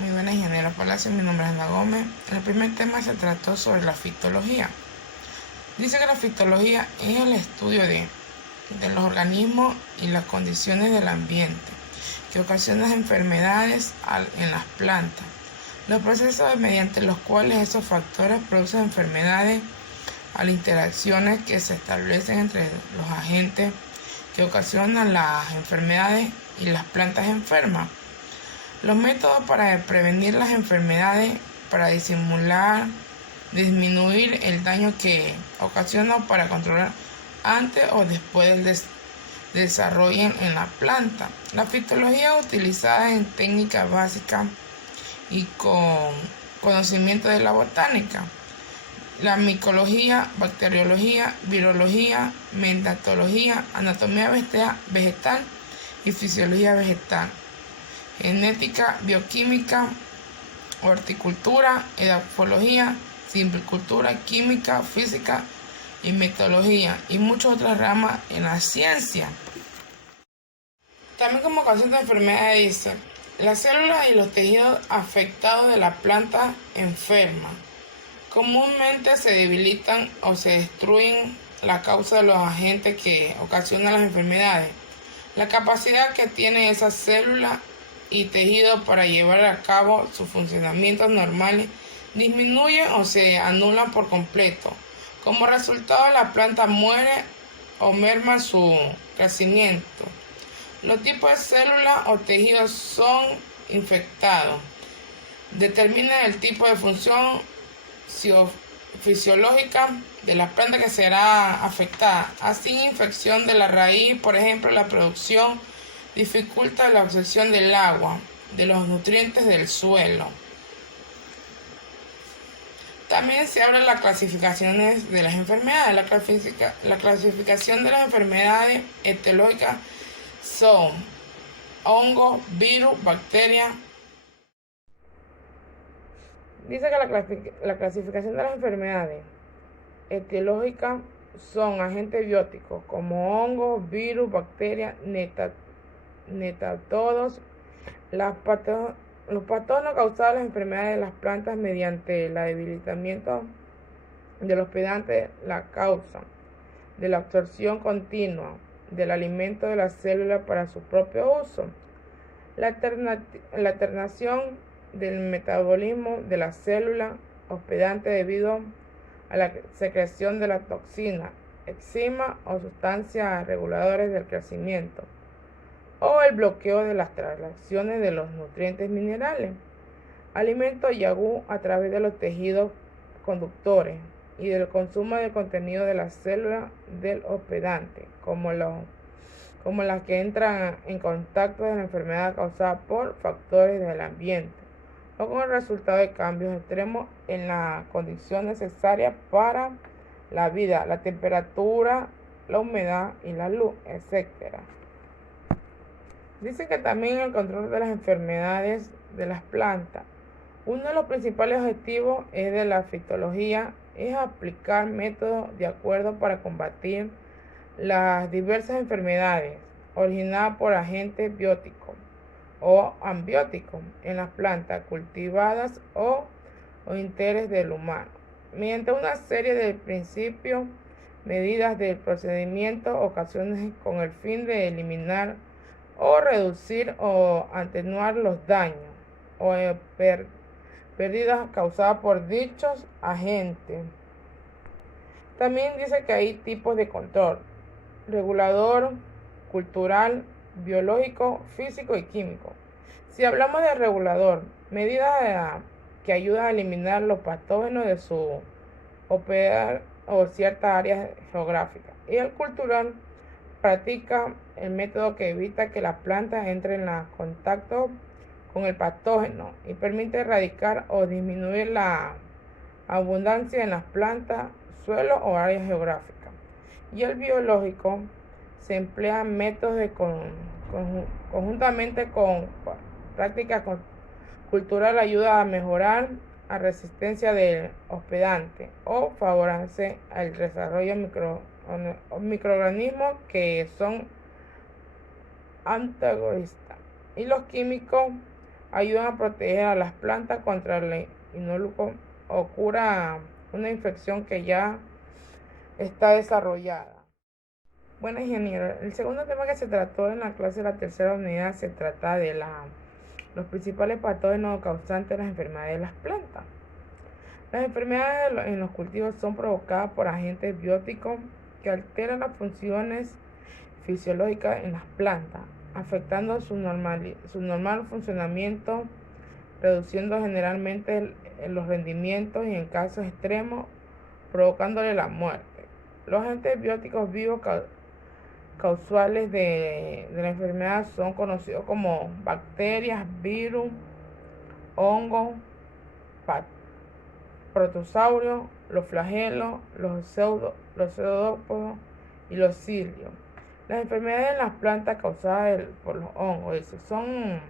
Muy buenas, ingeniero Palacio. Mi nombre es Ana Gómez. El primer tema se trató sobre la fitología. Dice que la fitología es el estudio de los organismos y las condiciones del ambiente que ocasionan enfermedades en las plantas. Los procesos mediante los cuales esos factores producen enfermedades a las interacciones que se establecen entre los agentes que ocasionan las enfermedades y las plantas enfermas. Los métodos para prevenir las enfermedades, para disminuir el daño que ocasiona o para controlar antes o después del desarrollo en la planta. La fitología utilizada en técnicas básicas y con conocimiento de la botánica, la micología, bacteriología, virología, metatología, anatomía vegetal y fisiología vegetal, genética, bioquímica, horticultura, edafología, silvicultura, química, física y metodología y muchas otras ramas en la ciencia. También como causa de enfermedades dice, las células y los tejidos afectados de la planta enferma comúnmente se debilitan o se destruyen la causa de los agentes que ocasionan las enfermedades. La capacidad que tiene esa célula y tejido para llevar a cabo sus funcionamientos normales disminuyen o se anulan por completo. Como resultado, la planta muere o merma su crecimiento. Los tipos de células o tejidos son infectados. Determina el tipo de función fisiológica de la planta que será afectada. Así, infección de la raíz, por ejemplo, la producción dificulta la absorción del agua, de los nutrientes del suelo. También se habla de las clasificaciones de las enfermedades. La clasificación de las enfermedades etiológicas son hongos, virus, bacterias. Dice que la clasificación de las enfermedades etiológicas son agentes bióticos como hongos, virus, bacterias, nematodos, los patógenos causados las enfermedades de las plantas mediante el debilitamiento del hospedante, la causa de la absorción continua del alimento de la célula para su propio uso, la alternación del metabolismo de la célula hospedante debido a la secreción de la toxina, enzima o sustancias reguladoras del crecimiento, o el bloqueo de las traslaciones de los nutrientes minerales, alimento y agua a través de los tejidos conductores y del consumo del contenido de las células del hospedante, como las que entran en contacto con la enfermedad causada por factores del ambiente, o con el resultado de cambios extremos en la condición necesaria para la vida, la temperatura, la humedad y la luz, etc. Dice que también el control de las enfermedades de las plantas. Uno de los principales objetivos de la fitología es aplicar métodos de acuerdo para combatir las diversas enfermedades originadas por agentes bióticos o ambióticos en las plantas cultivadas o interés del humano, mediante una serie de principios, medidas del procedimiento, ocasiones con el fin de eliminar o reducir o atenuar los daños o pérdidas causadas por dichos agentes. También dice que hay tipos de control: regulador, cultural, biológico, físico y químico. Si hablamos de regulador, medidas que ayudan a eliminar los patógenos de su operar o ciertas áreas geográficas. Y el cultural practica el método que evita que la planta entre en contacto con el patógeno y permite erradicar o disminuir la abundancia en las plantas, suelo o áreas geográficas. Y el biológico se emplean métodos conjuntamente con prácticas cultural, ayuda a mejorar la resistencia del hospedante o favorece el desarrollo de microorganismos que son antagonistas. Y los químicos ayudan a proteger a las plantas contra el involucro o cura una infección que ya está desarrollada. Bueno, ingeniero, el segundo tema que se trató en la clase de la tercera unidad se trata de los principales patógenos causantes de las enfermedades de las plantas. Las enfermedades en los cultivos son provocadas por agentes bióticos que alteran las funciones fisiológicas en las plantas, afectando su normal funcionamiento, reduciendo generalmente los rendimientos y en casos extremos provocándole la muerte. Los agentes bióticos vivos causales de la enfermedad son conocidos como bacterias, virus, hongos, protozoarios, los flagelos, los pseudópodos y los cilios. Las enfermedades en las plantas causadas por los hongos son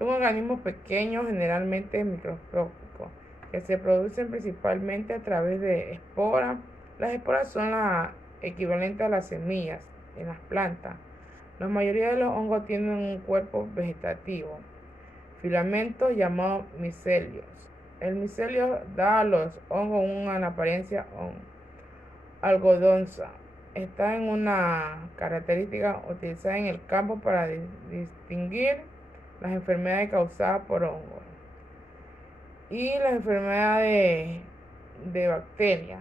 organismos pequeños, generalmente microscópicos, que se producen principalmente a través de esporas. Las esporas son las equivalentes a las semillas en las plantas. La mayoría de los hongos tienen un cuerpo vegetativo, filamentos llamados micelios. El micelio da a los hongos una apariencia algodonza. Esta es una característica utilizada en el campo para distinguir las enfermedades causadas por hongos y las enfermedades de bacterias.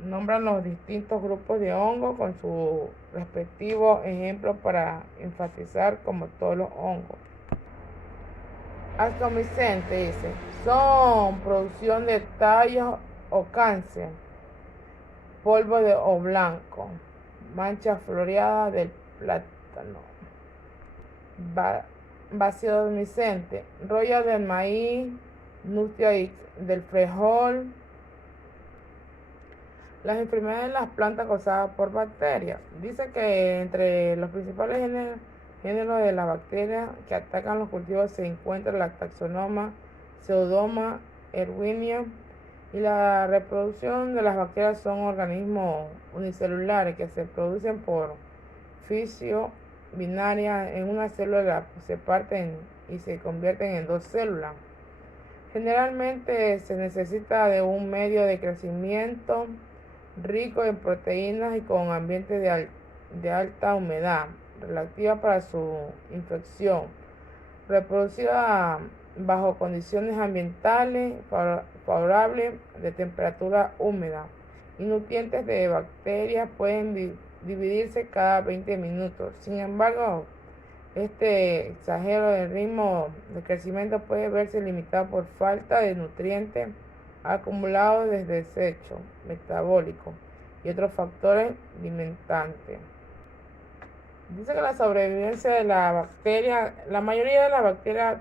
Nombran los distintos grupos de hongos con su respectivo ejemplo para enfatizar como todos los hongos. Ascomicente dice, son producción de tallos o cáncer, polvo o blanco, mancha floreada del plátano, basidosmicente, rollo del maíz, nutria del frijol. Las enfermedades de las plantas causadas por bacterias. Dice que entre los principales géneros de las bacterias que atacan los cultivos se encuentra la taxonoma, Pseudomonas, Erwinia, y la reproducción de las bacterias son organismos unicelulares que se producen por fisio binaria en una célula, se parten y se convierten en dos células. Generalmente se necesita de un medio de crecimiento rico en proteínas y con ambiente de alta humedad relativa para su infección, reproducida bajo condiciones ambientales favorables de temperatura húmeda y nutrientes de bacterias pueden dividirse cada 20 minutos. Sin embargo, este exagero del ritmo de crecimiento puede verse limitado por falta de nutrientes acumulados desde desecho metabólico y otros factores limitantes. Dice que la sobrevivencia de la mayoría de las bacterias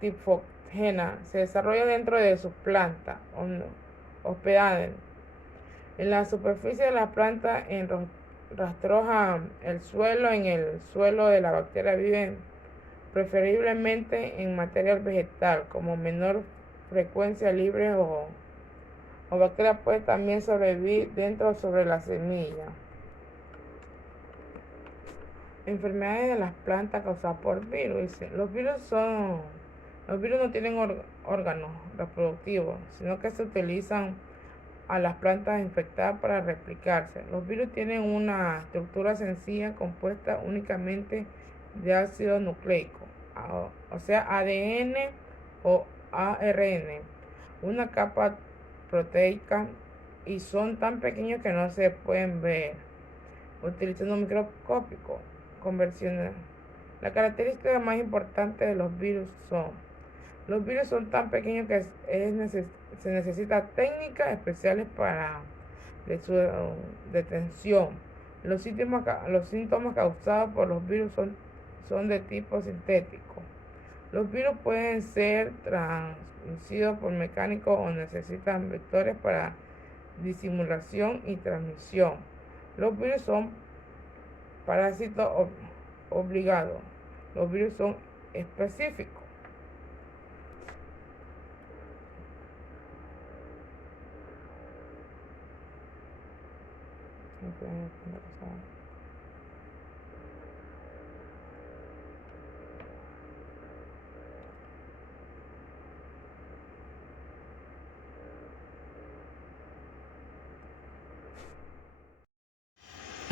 tipógenas se desarrolla dentro de sus plantas hospedadas en la superficie de la planta, rastrojan el suelo. En el suelo de la bacteria viven preferiblemente en material vegetal como menor frecuencia libre o bacterias pueden también sobrevivir dentro o sobre la semilla. Enfermedades de las plantas causadas por virus. Dice, los virus no tienen órganos reproductivos, sino que se utilizan a las plantas infectadas para replicarse. Los virus tienen una estructura sencilla compuesta únicamente de ácido nucleico, o sea, ADN o ARN, una capa proteica, y son tan pequeños que no se pueden ver utilizando un microscópico convencional. La característica más importante de los virus son tan pequeños que se necesitan técnicas especiales para su detención. Los síntomas causados por los virus son de tipo sintético. Los virus pueden ser transmitidos por mecánicos o necesitan vectores para disimulación y transmisión. Los virus son parásitos obligados. Los virus son específicos.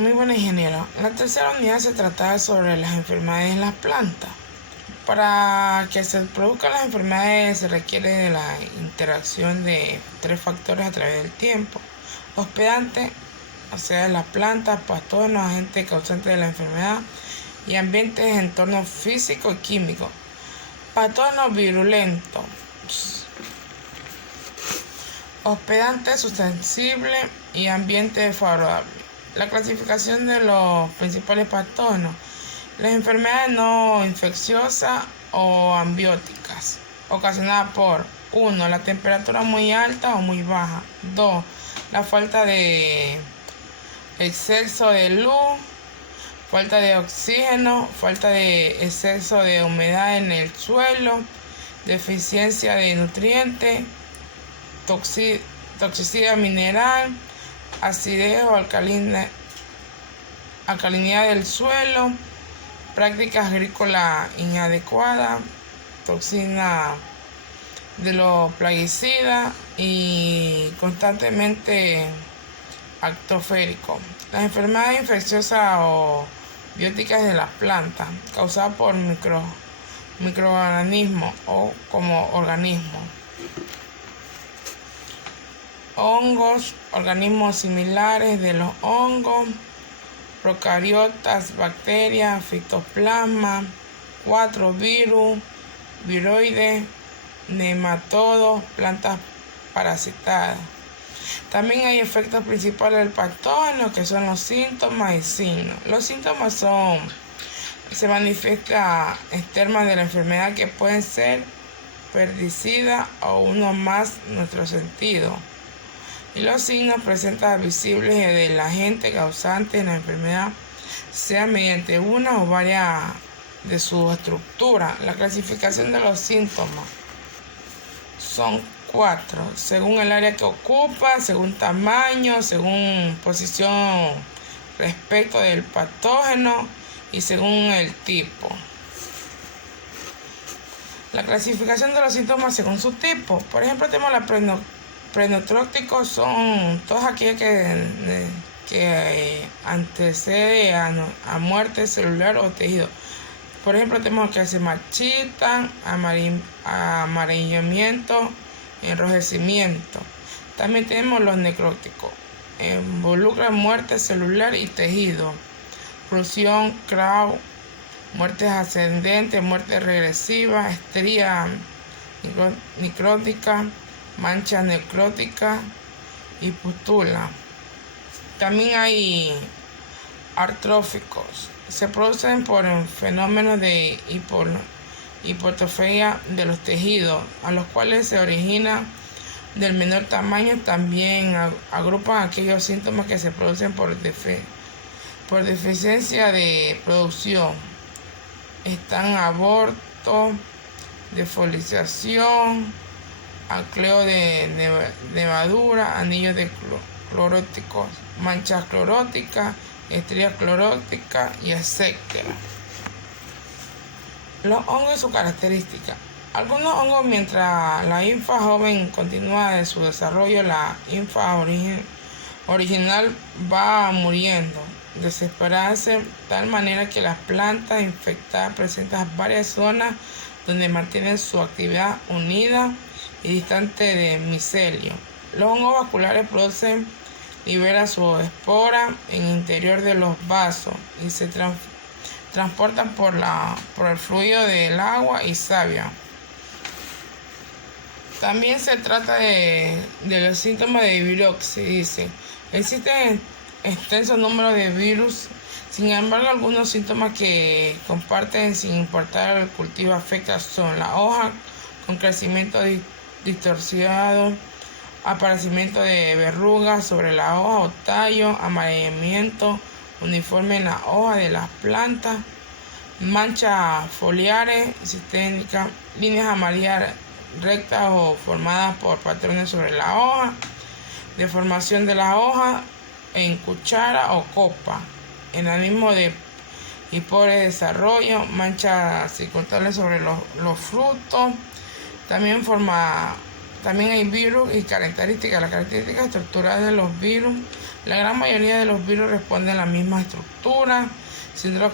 Muy buena, ingeniero. La tercera unidad se trata sobre las enfermedades en las plantas. Para que se produzcan las enfermedades se requiere de la interacción de tres factores a través del tiempo: hospedante, o sea, las plantas, patógenos, agentes causantes de la enfermedad, y ambientes, entorno físico y químico. Patógenos virulentos, hospedante susceptible y ambiente favorable. La clasificación de los principales patógenos: las enfermedades no infecciosas o ambióticas, ocasionadas por 1. La temperatura muy alta o muy baja. 2. La falta de exceso de luz, falta de oxígeno, falta de exceso de humedad en el suelo, deficiencia de nutrientes, toxicidad mineral, acidez o alcalinidad del suelo, prácticas agrícolas inadecuadas, toxina de los plaguicidas y constantemente actoférico. Las enfermedades infecciosas o bióticas de las plantas, causadas por microorganismos o como organismos. Hongos, organismos similares de los hongos, procariotas, bacterias, fitoplasma. 4. Virus, viroides, nematodos, plantas parasitadas. También hay efectos principales del patógeno, que son los síntomas y signos. Los síntomas se manifiesta estigmas de la enfermedad que pueden ser perdicidas o uno más nuestro sentido. Y los signos presentan visibles del agente causante de la enfermedad, sea mediante una o varias de su estructura. La clasificación de los síntomas son 4, según el área que ocupa, según tamaño, según posición respecto del patógeno y según el tipo. La clasificación de los síntomas según su tipo. Por ejemplo, tenemos la prenotrópicos, son todas aquellas que antecede a muerte celular o tejido. Por ejemplo, tenemos que se marchitan, amarillamiento, enrojecimiento. También tenemos los necróticos, involucran muerte celular y tejido, fusión, Crohn, muertes ascendentes, muerte regresiva, estría necrótica, mancha necrótica y pústula. También hay artróficos, se producen por fenómenos de hipotrofia de los tejidos, a los cuales se origina del menor tamaño. También agrupan aquellos síntomas que se producen por deficiencia de producción. Están aborto, defoliación, acleo de nervadura, anillos de cloróticos, manchas cloróticas, estrías cloróticas y etc. Los hongos y sus características. Algunos hongos, mientras la linfa joven continúa de su desarrollo, la linfa original va muriendo, desesperándose, de tal manera que las plantas infectadas presentan varias zonas donde mantienen su actividad unida y distante de micelio. Los hongos vasculares liberan su espora en el interior de los vasos y se transportan por el fluido del agua y savia. También se trata de los síntomas de virosis. Existen extensos números de virus. Sin embargo, algunos síntomas que comparten sin importar el cultivo afecta son la hoja con crecimiento distorsionado, aparecimiento de verrugas sobre la hoja o tallo, amarillamiento uniforme en la hoja de las plantas, manchas foliares sistémicas, líneas amarillas rectas o formadas por patrones sobre la hoja, deformación de la hoja en cuchara o copa, enanismo de y pobre desarrollo, manchas circulares sobre los frutos. También forma También hay virus y características. Las características estructurales de los virus. La gran mayoría de los virus responden a la misma estructura, siendo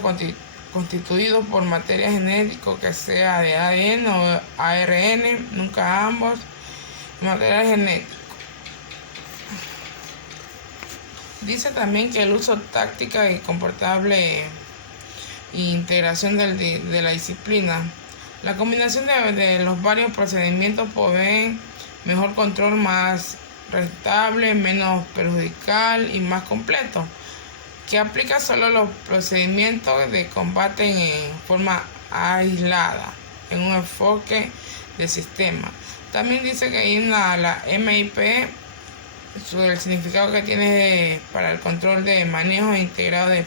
constituidos por materia genética, que sea de ADN o ARN, nunca ambos, material genético. Dice también que el uso táctica y comportable e integración de la disciplina. La combinación de los varios procedimientos provee mejor control, más rentable, menos perjudicial y más completo, que aplica solo los procedimientos de combate en forma aislada, en un enfoque de sistema. También dice que hay la MIP, el significado que tiene para el control de manejo integrado de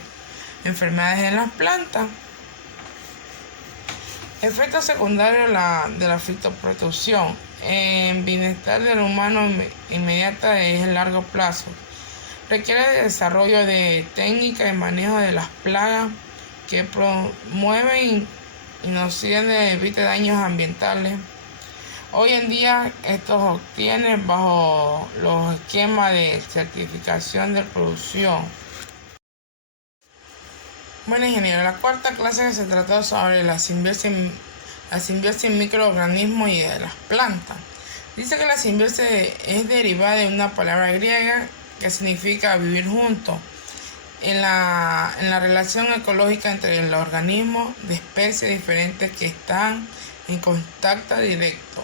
enfermedades en las plantas. Efectos secundarios de la fitoprotección en bienestar del humano inmediata es el largo plazo. Requiere el desarrollo de técnicas de manejo de las plagas que promueven y nos eviten daños ambientales. Hoy en día estos obtienen bajo los esquemas de certificación de producción. Bueno, ingeniero, la cuarta clase se trató sobre la simbiosis microorganismos y de las plantas. Dice que la simbiosis es derivada de una palabra griega que significa vivir juntos. En la relación ecológica entre los organismos de especies diferentes que están en contacto directo.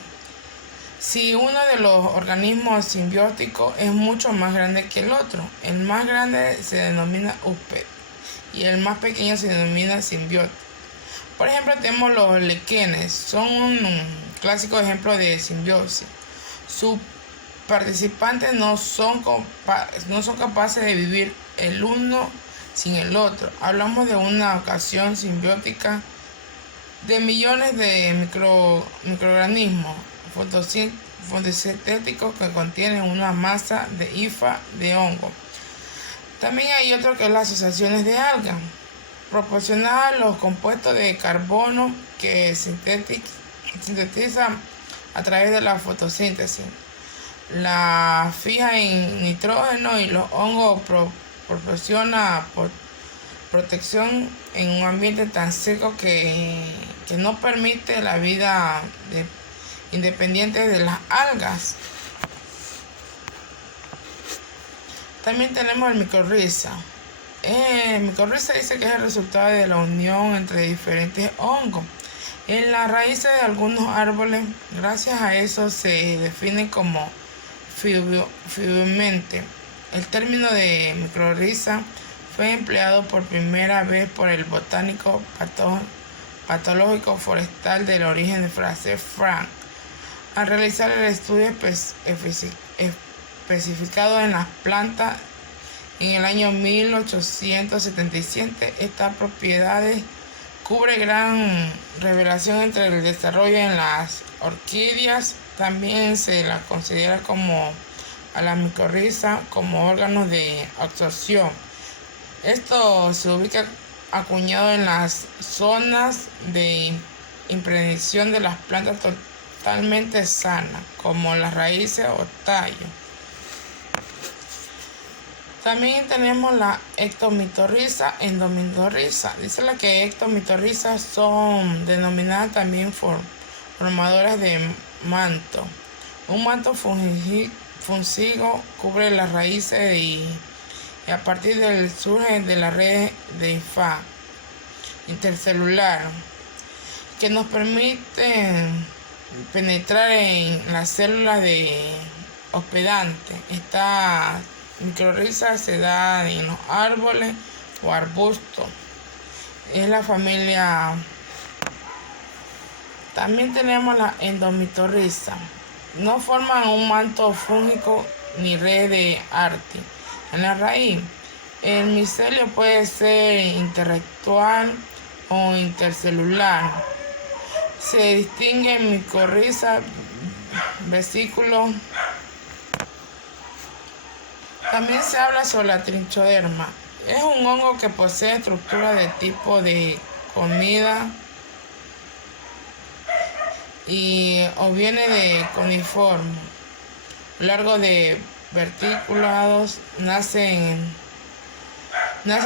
Si uno de los organismos simbióticos es mucho más grande que el otro, el más grande se denomina húsped y el más pequeño se denomina simbiótico. Por ejemplo, tenemos los líquenes, son un clásico ejemplo de simbiosis. Sus participantes no son capaces de vivir el uno sin el otro. Hablamos de una ocasión simbiótica de millones de microorganismos fotosintéticos que contienen una masa de hifa de hongo. También hay otro que es las asociaciones de algas, proporcionadas los compuestos de carbono que sintetizan a través de la fotosíntesis. La fija en nitrógeno y los hongos proporciona protección en un ambiente tan seco que no permite la vida independiente de las algas. También tenemos el micorriza. El micorriza dice que es el resultado de la unión entre diferentes hongos en las raíces de algunos árboles. Gracias a eso se define como fibromente. El término de micorriza fue empleado por primera vez por el botánico patológico forestal del origen francés Frank al realizar el estudio especificado en las plantas en el año 1877. Estas propiedades cubre gran revelación entre el desarrollo en las orquídeas. También se la considera como a la micorriza como órganos de absorción. Esto se ubica acuñado en las zonas de impregnación de las plantas totalmente sanas, como las raíces o tallos. También tenemos la ectomicorriza, endomicorriza. Dice la que ectomicorrizas son denominadas también formadoras de manto. Un manto fúngico cubre las raíces y a partir del surge de la red de IFA intercelular que nos permite penetrar en las células de hospedante. Esta micorriza se da en los árboles o arbustos. Es la familia. También tenemos la endomicorriza. No forman un manto fúngico ni red de Arti en la raíz. El micelio puede ser interactual o intercelular. Se distingue en micorriza, vesículos. También se habla sobre la trichoderma. Es un hongo que posee estructura de tipo de comida o viene de coniforme, largo de verticulados, nace en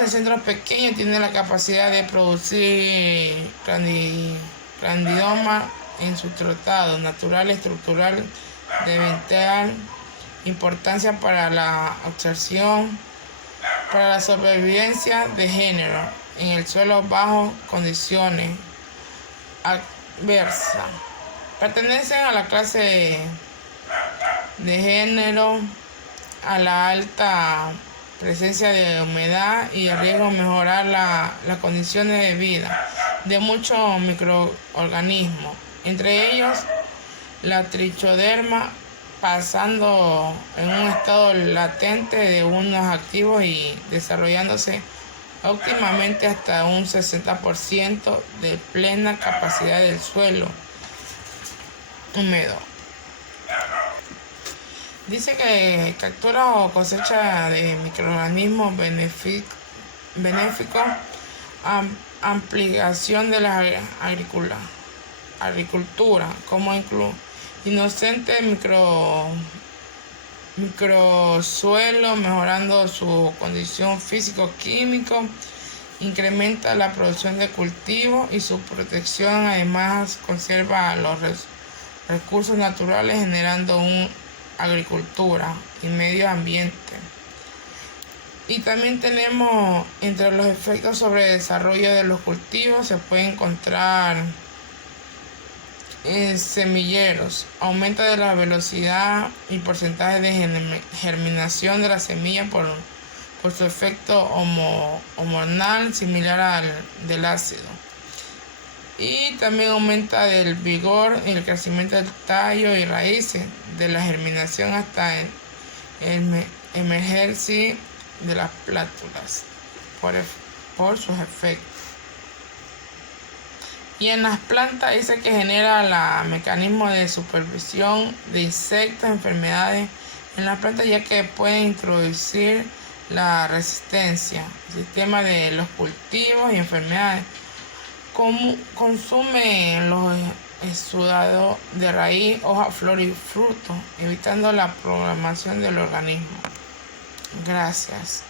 centros pequeños, tiene la capacidad de producir candidoma en su tratado natural estructural de vital importancia para la observación, para la sobrevivencia de género en el suelo bajo condiciones adversas. Pertenecen a la clase de género a la alta presencia de humedad y el riesgo de mejorar las condiciones de vida de muchos microorganismos, entre ellos la trichoderma, pasando en un estado latente de unos activos y desarrollándose óptimamente hasta un 60% de plena capacidad del suelo húmedo. Dice que captura o cosecha de microorganismos benéficos, ampliación de la agricultura, como inocente microsuelo, mejorando su condición físico-químico, incrementa la producción de cultivos y su protección, además conserva los recursos naturales, generando una agricultura y medio ambiente. Y también tenemos entre los efectos sobre el desarrollo de los cultivos, se puede encontrar semilleros, aumenta de la velocidad y porcentaje de germinación de la semilla por su efecto hormonal similar al del ácido. Y también aumenta del vigor y el crecimiento del tallo y raíces, de la germinación hasta el emergencia de las plántulas por sus efectos. Y en las plantas dice que genera el mecanismo de supervisión de insectos, enfermedades en las plantas, ya que puede introducir la resistencia, el sistema de los cultivos y enfermedades. Consume los exudados de raíz, hoja, flor y fruto, evitando la programación del organismo. Gracias.